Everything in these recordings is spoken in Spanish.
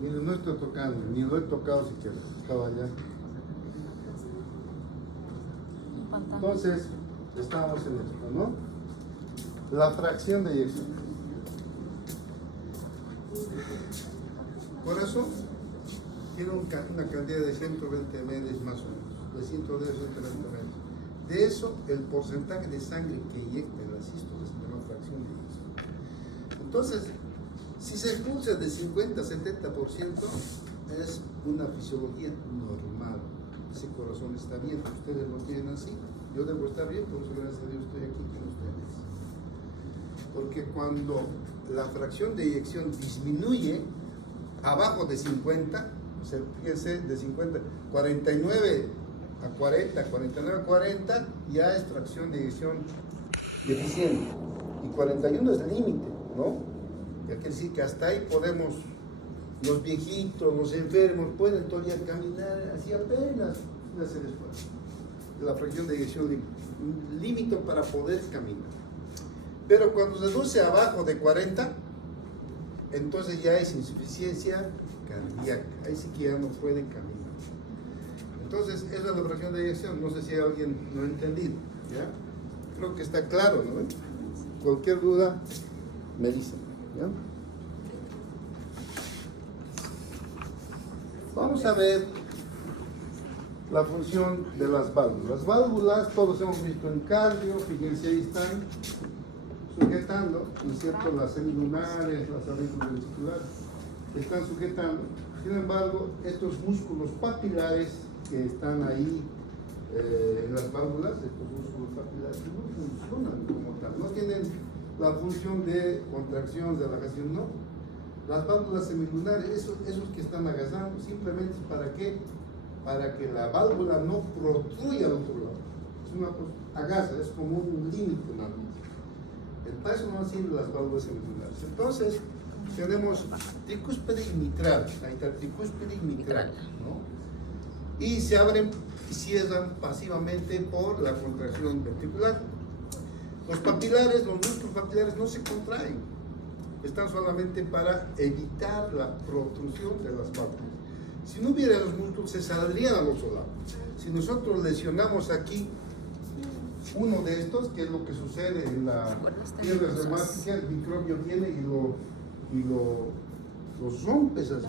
Mire, no estoy tocando, ni lo he tocado siquiera. Estaba allá. Entonces, estamos en esto, ¿no? La fracción de eyección. Corazón tiene una cantidad de 120 ml más o menos, de 110 a 120 ml. De eso, el porcentaje de sangre que eyecta en la sístole se llama fracción de eyección. Entonces, si se expulsa de 50 a 70%, es una fisiología normal. Ese corazón está bien, ustedes lo tienen así. Yo debo estar bien, por eso gracias a Dios estoy aquí con ustedes. Porque cuando la fracción de eyección disminuye abajo de 50, o sea, fíjense, de 50, 49 a 40, 49 a 40, ya es fracción de eyección deficiente. Y 41 es el límite, ¿no? Ya quiere decir que hasta ahí podemos, los viejitos, los enfermos, pueden todavía caminar así apenas hacer esfuerzo. La fracción de eyección límite para poder caminar. Pero cuando se reduce abajo de 40, entonces ya es insuficiencia cardíaca. Ahí sí que ya no puede caminar. Entonces, esa es la fracción de eyección. No sé si alguien no ha entendido. ¿Ya? Creo que está claro, ¿no? Cualquier duda, me dicen. ¿Ya? Vamos a ver la función de las válvulas. Las válvulas, todos hemos visto en cardio, fíjense, ahí están sujetando, ¿no es cierto?, las semilunares, las auriculoventriculares, están sujetando. Sin embargo, estos músculos papilares que están ahí en las válvulas, estos músculos papilares no funcionan como tal, no tienen la función de contracción, de relajación, no. Las válvulas semilunares, esos que están agasando, simplemente ¿para qué? Para que la válvula no protruya al otro lado. Es una cosa, agasa, es como un límite nada más. Para eso no sirven las válvulas semilunares. Entonces, tenemos tricúspide y mitral. Ahí está tricúspide y mitral, ¿no? Y se abren y cierran pasivamente por la contracción ventricular. Los papilares, los músculos papilares no se contraen. Están solamente para evitar la protrusión de las válvulas. Si no hubiera los músculos, se saldrían al otro lado. Si nosotros lesionamos aquí uno de estos, que es lo que sucede en la fiebre reumática, el microbio viene y los rompe esos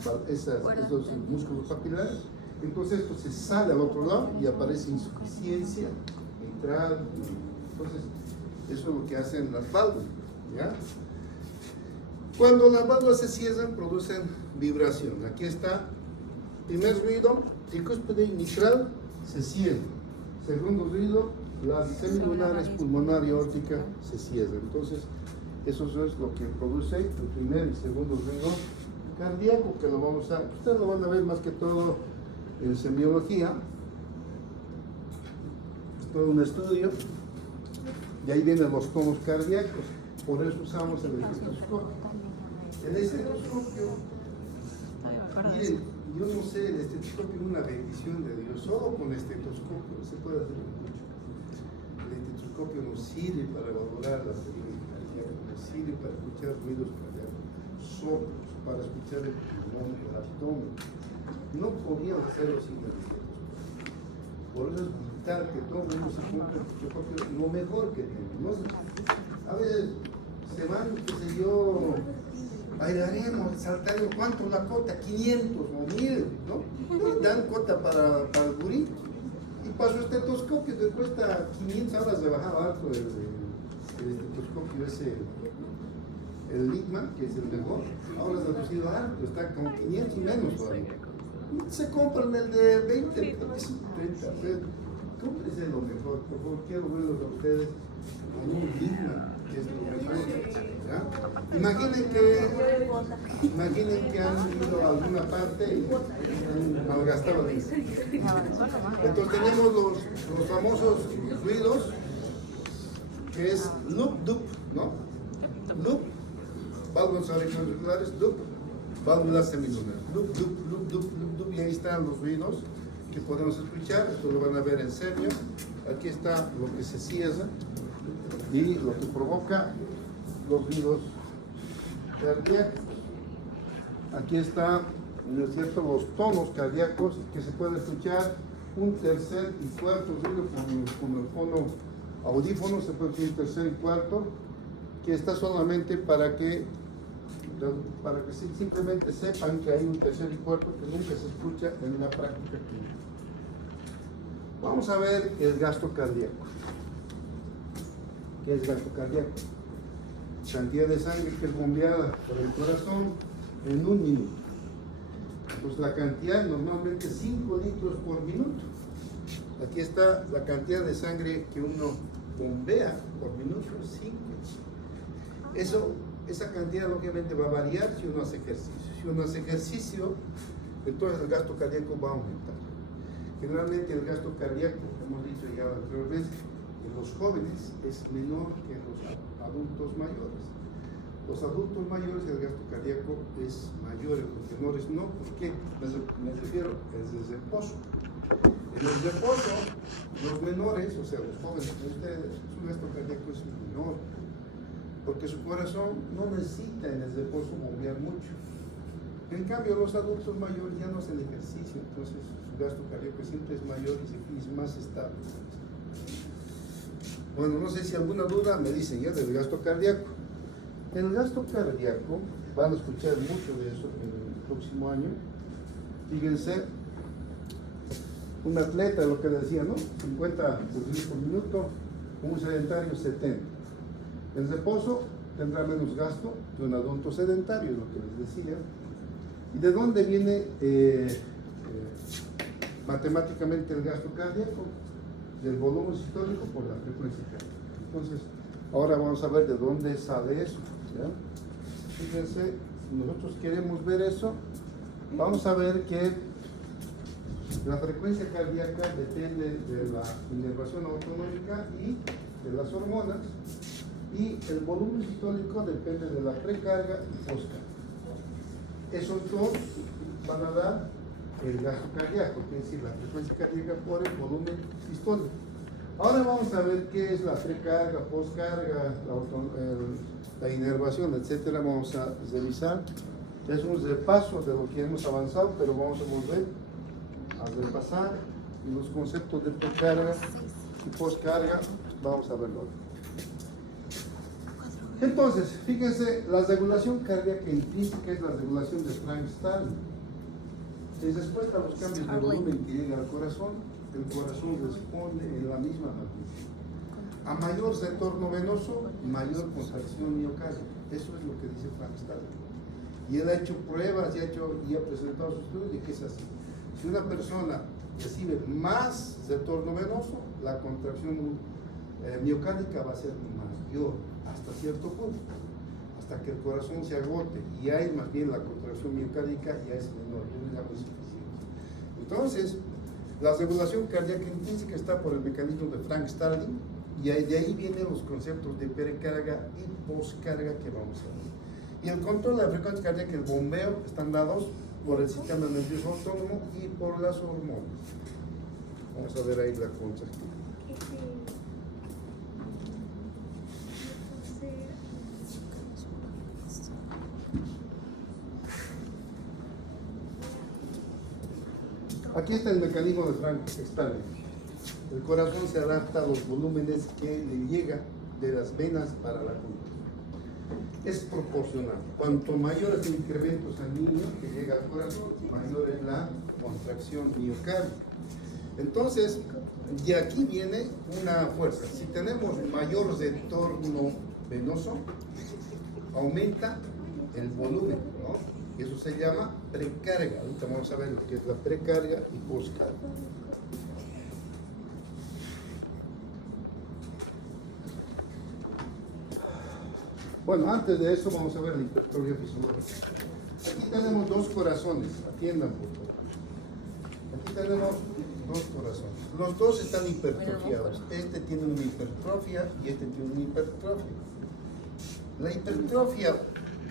músculos papilares, entonces esto se sale al otro lado y aparece insuficiencia mitral. Entonces, eso es lo que hacen las válvulas, ¿ya? Cuando las válvulas se cierran, producen vibración. Aquí está, primer ruido, tricúspide y mitral se cierran. Segundo ruido, las semilunares, pulmonar y aórtica se cierran. Entonces, eso es lo que produce el primer y segundo ruido cardíaco, que lo vamos a, ustedes lo van a ver más que todo en semiología. Es todo un estudio. Y ahí vienen los tonos cardíacos. Por eso usamos el estetoscopio. El estetoscopio, miren, yo no sé, el estetoscopio es una bendición de Dios. Solo con estetoscopio se puede hacer mucho. El estetoscopio nos sirve para valorar la frecuencia cardíaca, nos sirve para escuchar ruidos cardíacos, soplos, para escuchar el pulmón, el abdomen. No podíamos hacerlo sin el estetoscopio. Por eso es vital que todo el mundo se compre el estetoscopio, lo mejor que tenemos. A veces se van, qué sé yo, bailaremos, saltaremos, ¿cuánto la cota? 500 o 1000, ¿no? Y dan cota para el gurí. Y para su estetoscopio que cuesta 500, ahora se bajaba alto el estetoscopio ese, el Ligma, que es el mejor, ahora se ha reducido alto, está con 500 y menos todavía. Se compran el de 20, 30, cómprense lo mejor, por favor, quiero verlos a ustedes con un Ligma, que es lo mejor. ¿Ya? Imaginen que han ido a alguna parte y han malgastado dinero. Entonces tenemos los famosos ruidos, que es loop, dup, ¿no? Loop, válvulas auriculoventriculares, dup, válvulas semilunares. Loop, dup, loop, dup, loop, dup, y ahí están los ruidos que podemos escuchar. Esto lo van a ver en serio. Aquí está lo que se cierra y lo que provoca los ruidos cardíacos. Aquí está ¿no es cierto?, los tonos cardíacos, que se puede escuchar un tercer y cuarto ruido con el fono audífono, se puede escuchar un tercer y cuarto, que está solamente para que simplemente sepan que hay un tercer y cuarto que nunca se escucha en la práctica clínica. Vamos a ver el gasto cardíaco. ¿Qué es gasto cardíaco? Cantidad de sangre que es bombeada por el corazón en un minuto. Pues la cantidad normalmente 5 litros por minuto. Aquí está la cantidad de sangre que uno bombea por minuto, 5. Esa cantidad obviamente va a variar si uno hace ejercicio. Si uno hace ejercicio, entonces el gasto cardíaco va a aumentar. Generalmente el gasto cardíaco, hemos dicho ya la anterior vez, en los jóvenes es menor que en los adultos mayores. Los adultos mayores el gasto cardíaco es mayor, en los menores no. ¿Por qué? Me refiero al reposo. En el reposo, los menores, o sea, los jóvenes de ustedes, su gasto cardíaco es menor, porque su corazón no necesita en el reposo bombear mucho. En cambio, los adultos mayores ya no hacen ejercicio, entonces su gasto cardíaco siempre es mayor y es más estable. Bueno, no sé si alguna duda me dicen ya del gasto cardíaco. El gasto cardíaco, van a escuchar mucho de eso en el próximo año. Fíjense, un atleta, lo que decía, ¿no? 50 pulsaciones por minuto, un sedentario 70. El reposo tendrá menos gasto que un adulto sedentario, lo que les decía. ¿Y de dónde viene matemáticamente el gasto cardíaco? Del volumen sistólico por la frecuencia cardíaca. Entonces, ahora vamos a ver de dónde sale eso, ¿ya? Fíjense, si nosotros queremos ver eso, vamos a ver que la frecuencia cardíaca depende de la inervación autonómica y de las hormonas, y el volumen sistólico depende de la precarga y poscarga. Esos dos van a dar el gasto cardíaco, es decir, la frecuencia cardíaca por el volumen sistólico. Ahora vamos a ver qué es la precarga, poscarga, la inervación, etcétera. Vamos a revisar. Es un repaso de lo que hemos avanzado, pero vamos a volver a repasar los conceptos de precarga y poscarga. Vamos a verlo. Entonces, fíjense, la regulación cardíaca intrínseca es la regulación de Frank-Starling. En respuesta a los cambios de volumen que llega al corazón, el corazón responde en la misma magnitud. A mayor retorno venoso, mayor contracción miocárdica. Eso es lo que dice Frank-Starling. Y él ha hecho pruebas y ha presentado sus estudios de que es así. Si una persona recibe más retorno venoso, la contracción miocárdica va a ser mayor hasta cierto punto, hasta que el corazón se agote, y ahí más bien la contracción miocárdica ya es menor, ya no es suficiente. Entonces, la regulación cardíaca intrínseca está por el mecanismo de Frank-Starling, y de ahí vienen los conceptos de precarga y poscarga que vamos a ver. Y el control de la frecuencia cardíaca y el bombeo están dados por el sistema nervioso autónomo y por las hormonas. Vamos a ver ahí la contracción. Aquí está el mecanismo de Frank-Starling. El corazón se adapta a los volúmenes que le llega de las venas para la contracción. Es proporcional. Cuanto mayor es el incremento sanguíneo que llega al corazón, mayor es la contracción miocárdica. Entonces, de aquí viene una fuerza. Si tenemos mayor retorno venoso, aumenta el volumen, ¿no? Y eso se llama precarga. Ahorita vamos a ver lo que es la precarga y poscarga. Bueno, antes de eso vamos a ver la hipertrofia fisiológica. Aquí tenemos dos corazones, atiendan por favor. Aquí tenemos dos corazones. Los dos están hipertrofiados. Este tiene una hipertrofia y este tiene una hipertrofia. La hipertrofia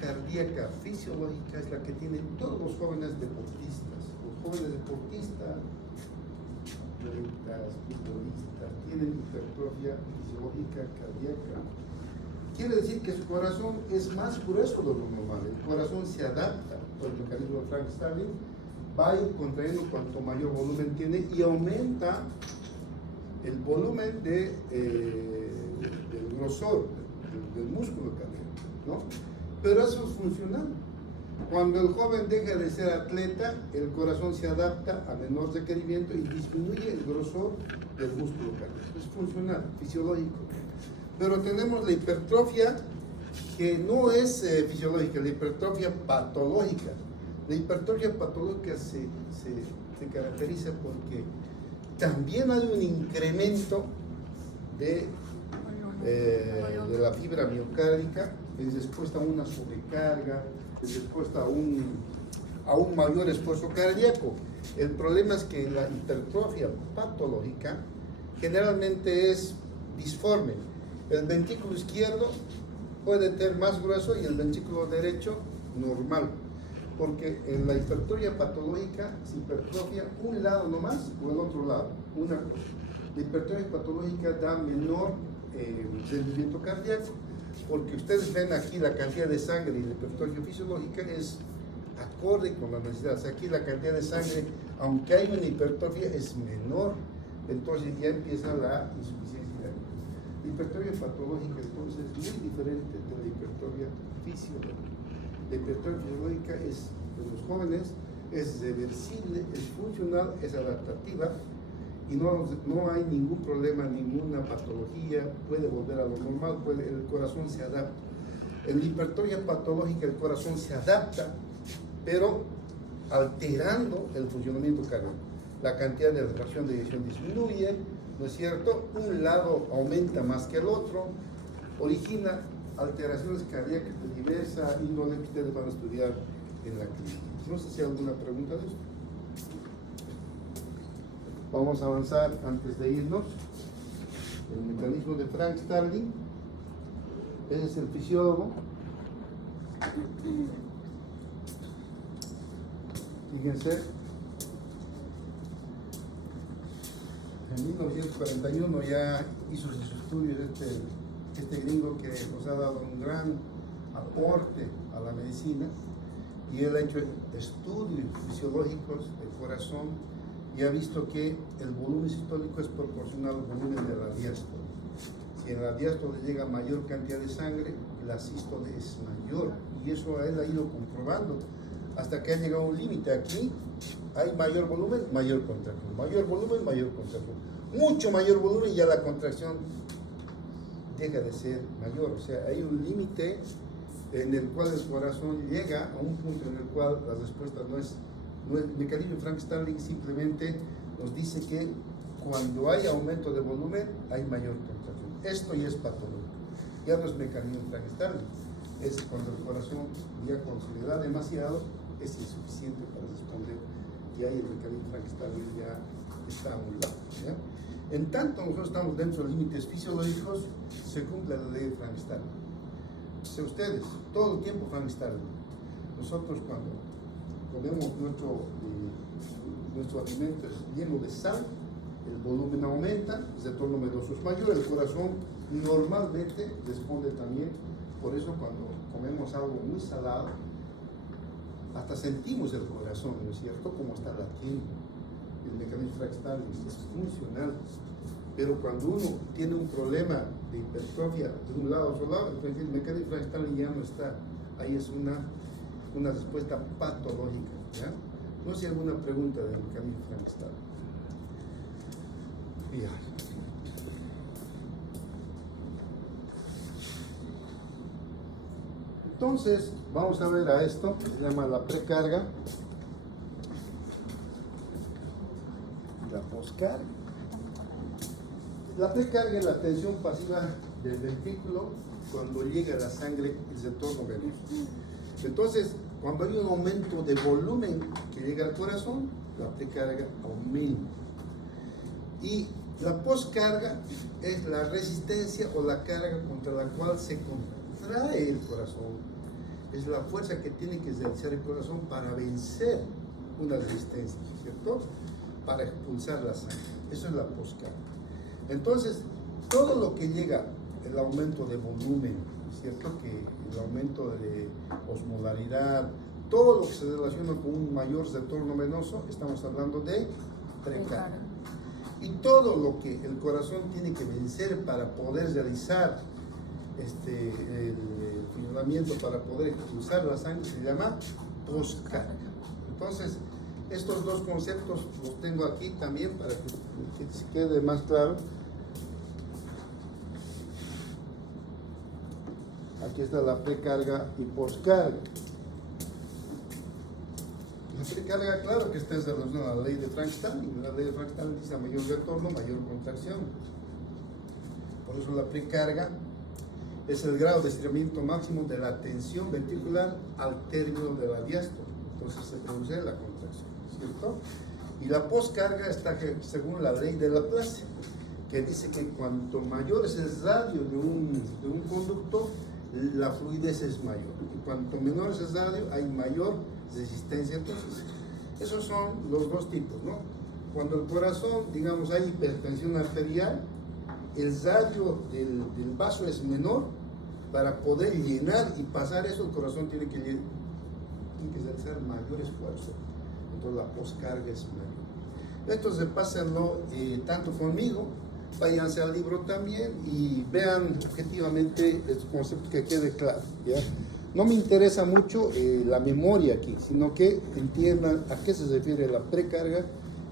cardíaca fisiológica es la que tienen todos los jóvenes deportistas. Los jóvenes deportistas, atletas, futbolistas, tienen hipertrofia fisiológica cardíaca. Quiere decir que su corazón es más grueso de lo normal. El corazón se adapta por el mecanismo de Frank-Starling va a ir contrayendo cuanto mayor volumen tiene y aumenta el volumen del grosor del músculo cardíaco, ¿no? Pero eso es funcional. Cuando el joven deja de ser atleta, el corazón se adapta a menor requerimiento y disminuye el grosor del músculo cardíaco. Es funcional, fisiológico. Pero tenemos la hipertrofia que no es fisiológica, la hipertrofia patológica. La hipertrofia patológica se caracteriza porque también hay un incremento de la fibra miocárdica, es respuesta a una sobrecarga, es respuesta a un mayor esfuerzo cardíaco. El problema es que la hipertrofia patológica generalmente es disforme. El ventrículo izquierdo puede ser más grueso y el ventrículo derecho normal, porque en la hipertrofia patológica se hipertrofia un lado nomás o el otro lado, una cosa. La hipertrofia patológica da menor rendimiento cardíaco, porque ustedes ven aquí la cantidad de sangre y la hipertrofia fisiológica es acorde con la necesidad. O sea, aquí la cantidad de sangre, aunque hay una hipertrofia, es menor, entonces ya empieza la insuficiencia. La hipertrofia patológica entonces es muy diferente de la hipertrofia fisiológica. La hipertrofia fisiológica es de los jóvenes, es reversible, es funcional, es adaptativa y no hay ningún problema, ninguna patología, puede volver a lo normal, el corazón se adapta. En la hipertrofia patológica el corazón se adapta, pero alterando el funcionamiento cardíaco. La cantidad de fracción de eyección disminuye, ¿no es cierto? Un lado aumenta más que el otro, origina alteraciones cardíacas de diversa índole que ustedes van a estudiar en la clínica. No sé si hay alguna pregunta de esto. Vamos a avanzar antes de irnos. El mecanismo de Frank Starling. Ese es el fisiólogo. Fíjense, en 1941 ya hizo sus estudios este gringo que nos ha dado un gran aporte a la medicina, y él ha hecho estudios fisiológicos del corazón y ha visto que el volumen sistólico es proporcional al volumen de la diástole. Si en la diástole llega mayor cantidad de sangre, la sístole es mayor, y eso él ha ido comprobando hasta que ha llegado a un límite. Aquí hay mayor volumen, mayor contracción, mayor volumen, mayor contracción, mucho mayor volumen y ya la contracción deja de ser mayor. O sea, hay un límite en el cual el corazón llega a un punto en el cual la respuesta no es el mecanismo de Frank Starling simplemente nos dice que cuando hay aumento de volumen hay mayor contracción. Esto ya es patológico, ya no es mecanismo de Frank Starling, es cuando el corazón ya cuando se le da demasiado es insuficiente para responder, y ahí el mecanismo de Frank Starling ya está a un lado, ¿ya? En tanto nosotros estamos dentro de límites fisiológicos, se cumple la ley de Frank Starling. O sea, ustedes, todo el tiempo Frank Starling. Nosotros cuando comemos nuestro alimento es lleno de sal, el volumen aumenta, el retorno venoso es mayor, el corazón normalmente responde también. Por eso cuando comemos algo muy salado, hasta sentimos el corazón, ¿no es cierto?, como está latiendo. El mecanismo Frank Starling es funcional, pero cuando uno tiene un problema de hipertrofia de un lado a otro lado, entonces el mecanismo Frank Starling ya no está. Ahí es una respuesta patológica, ¿ya? No sé si hay alguna pregunta del mecanismo Frank Starling. Ya. Entonces, vamos a ver a esto, que se llama la precarga, la poscarga. La precarga es la tensión pasiva del ventrículo cuando llega la sangre y el retorno venoso. Entonces, cuando hay un aumento de volumen que llega al corazón, la precarga aumenta. Y la poscarga es la resistencia o la carga contra la cual se contrae el corazón. Es la fuerza que tiene que ejercer el corazón para vencer una resistencia, ¿cierto?, para expulsar la sangre. Eso es la poscarga. Entonces, todo lo que llega, el aumento de volumen, ¿cierto?, que el aumento de osmolaridad todo lo que se relaciona con un mayor retorno venoso, estamos hablando de precarga. Y todo lo que el corazón tiene que vencer para poder realizar el funcionamiento, para poder expulsar la sangre, se llama poscarga. Entonces, estos dos conceptos los tengo aquí también para que se quede más claro. Aquí está la precarga y poscarga. La precarga, claro que está en relación a la ley de Frank-Starling. La ley de Frank-Starling dice a mayor retorno, mayor contracción. Por eso la precarga es el grado de estiramiento máximo de la tensión ventricular al término de la diástole. Entonces se produce la contracción, ¿cierto? Y la poscarga está según la ley de Laplace, que dice que cuanto mayor es el radio de un conducto, la fluidez es mayor. Y cuanto menor es el radio, hay mayor resistencia. Entonces, esos son los dos tipos, ¿no? Cuando el corazón, digamos, hay hipertensión arterial, el radio del vaso es menor. Para poder llenar y pasar eso, el corazón tiene que realizar mayor esfuerzo. Entonces la poscarga es mayor. Esto repásenlo tanto conmigo, váyanse al libro también y vean objetivamente estos conceptos, que quede claro, ¿ya? No me interesa mucho la memoria aquí, sino que entiendan a qué se refiere la precarga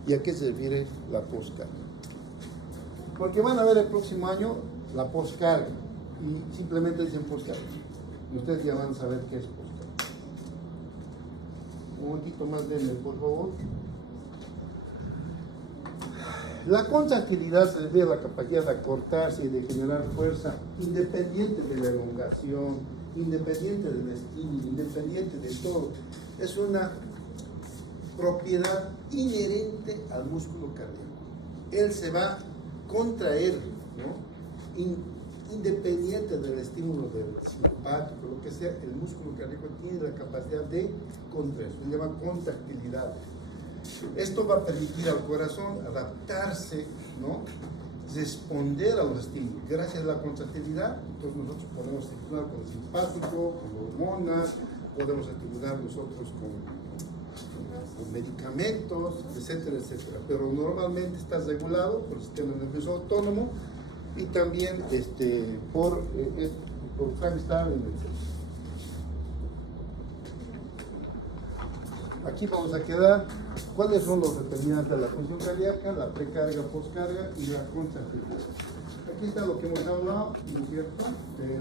y a qué se refiere la poscarga. Porque van a ver el próximo año la poscarga y simplemente dicen poscarga. Y ustedes ya van a saber qué es poscarga. Un poquito más de él, por favor. La contractilidad se refiere a la capacidad de acortarse y de generar fuerza independiente de la elongación, independiente del estímulo, independiente de todo. Es una propiedad inherente al músculo cardíaco. Él se va a contraer, ¿no? Independiente del estímulo del simpático, lo que sea, el músculo cardíaco tiene la capacidad de contraer. Se llama contractilidad. Esto va a permitir al corazón adaptarse, ¿no? Responder a los estímulos. Gracias a la contractilidad, entonces nosotros podemos estimular con el simpático, con hormonas, podemos estimular nosotros con medicamentos, etcétera, etcétera. Pero normalmente está regulado por el sistema nervioso autónomo y también por Frank-Starling, etc. Aquí vamos a quedar. ¿Cuáles son los determinantes de la función cardíaca? La precarga, poscarga y la contractilidad. Aquí está lo que hemos hablado, ¿no es cierto?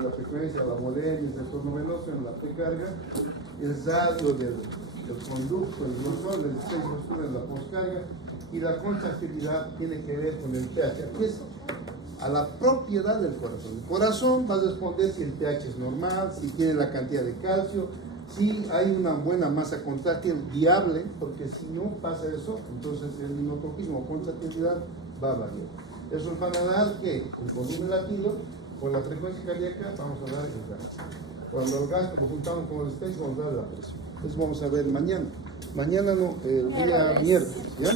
La frecuencia, la moler y el retorno venoso en la precarga, el radio del conducto, el grosor, el grosor en la poscarga, y la contractilidad tiene que ver con el pH. Aquí es a la propiedad del corazón. El corazón va a responder si el pH es normal, si tiene la cantidad de calcio, si hay una buena masa contráctil viable, porque si no pasa eso, entonces el minotropismo o contractilidad va a variar. Eso nos van a dar que el volumen latido, por la frecuencia cardíaca, vamos a dar el gasto. Cuando el gasto lo juntamos con el space, vamos a dar la presión. Eso vamos a ver mañana. Mañana no, el día miércoles, ¿ya?